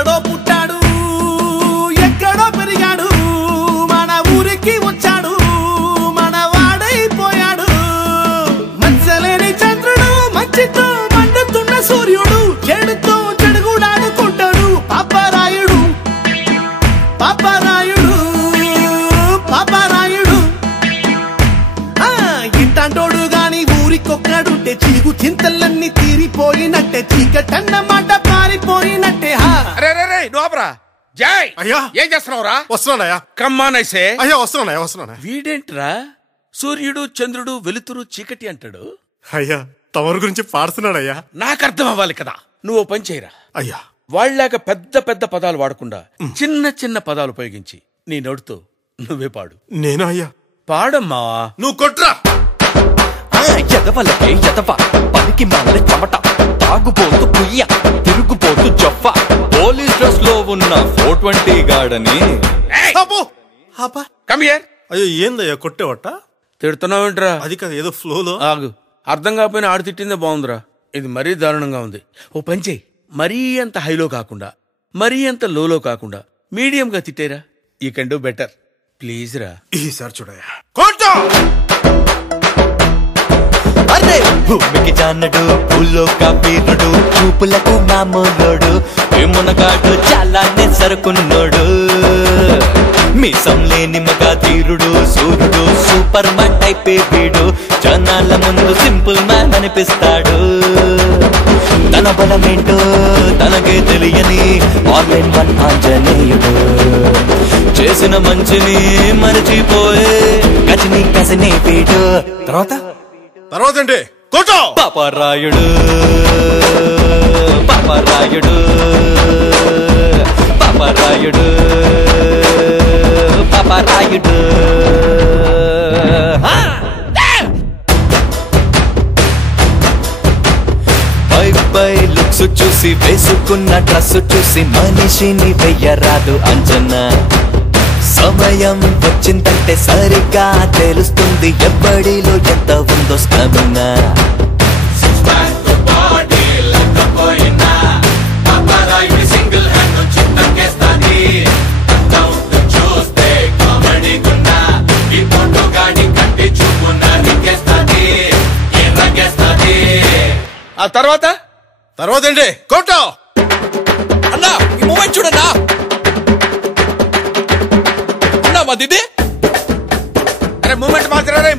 ఎక్కడో పుట్టాడు ఎక్కడో పెరిగాడు మన ఊరికి వచ్చాడు మన వాడైపోయాడు మంచలేని చంద్రుడు మంచితో మండుతున్న సూర్యుడు చెడుతో చెడుగుడాడుకుంటాడు పాపరాయుడు పాపరాయుడు పాపరాయుడు ఇంటంటోడు గాని ఊరికొక్కడుంటే చీగు చింతలన్నీ తీరిపోయినట్టే చీకటన్నమాట పారిపోయినట్టే జై అయ్యా ఏం చేస్తున్నావురా? వస్తున్నానయ్యా. కమ్మానైసే అయ్యా వస్తున్నా. వీడేంట్రా సూర్యుడు చంద్రుడు వెలుతురు చీకటి అంటాడు? అయ్యా తమరి గురించి పాడుతున్నాడయ్యా. నాకు అర్థం అవ్వాలి కదా. నువ్వు పని చేయరా అయ్యా. వాళ్ళలాగా పెద్ద పెద్ద పదాలు వాడకుండా చిన్న చిన్న పదాలు ఉపయోగించి నీ నోటితో నువ్వే పాడు. నేను అయ్యా పాడమ్మా. నువ్వు కొట్రా. ఎదవలకే ఎదవ పనికి మాల చెమట తాగుబోతు కుయ్య తిరుగుబోతు జఫ పోలీస్ డ్రెస్ లో ఉన్న 420 గాడని కమ్ హియర్. అయ్యో ఏందయ్యా కొట్టేవట? తిడుతున్నావేంట్రా? అది కదా ఏదో ఫ్లోలో. ఆగు, అర్థం కాకపోయినా ఆడు తిట్టిందే బాగుందిరా. ఇది మరీ దారుణంగా ఉంది. ఓ పని చెయ్యి, మరీ అంత హైలో కాకుండా మరీ అంత లోలో కాకుండా మీడియం గా తిట్టేరా. You can do better please రా. ఈసారి చూడయ్యా. కొట్టు. అరే భూమికి జానడు భూలోక వీరుడు చూపులకు మామూలుడు విమునగాడు చాలానే సరుకున్నోడు మీసం లేని మగ తీరుడు సూర్యుడు సూపర్ మ్యాన్ టైపే వీడు జనాల ముందు సింపుల్ మ్యాన్ అనిపిస్తాడు తన బలమేంటో తనకే తెలియని ఆన్లైన్ వన్ ఆంజనేయుడు చేసిన మంచిని మరచిపోయే గజని కసనే వీడు తర్వాత ఏంటి? కొట్టు. పాపరాయుడు పాపరాయుడు పాపరాయుడు పాపరాయుడు పై లుక్స్ చూసి వేసుకున్న డ్రెస్ చూసి మనిషిని వెయ్యరాదు అంచనా సమయం వచ్చిందంటే సరిగ్గా తెలుస్తుంది ఎవ్వడిలో ఎంత ఉందో స్టమినా ఆ తర్వాత ఏంటి? కొట్టు. అన్నా ఈ మూమెంట్ చూడన్నా అన్నా మా దిది. అరే మూమెంట్ మాత్రమే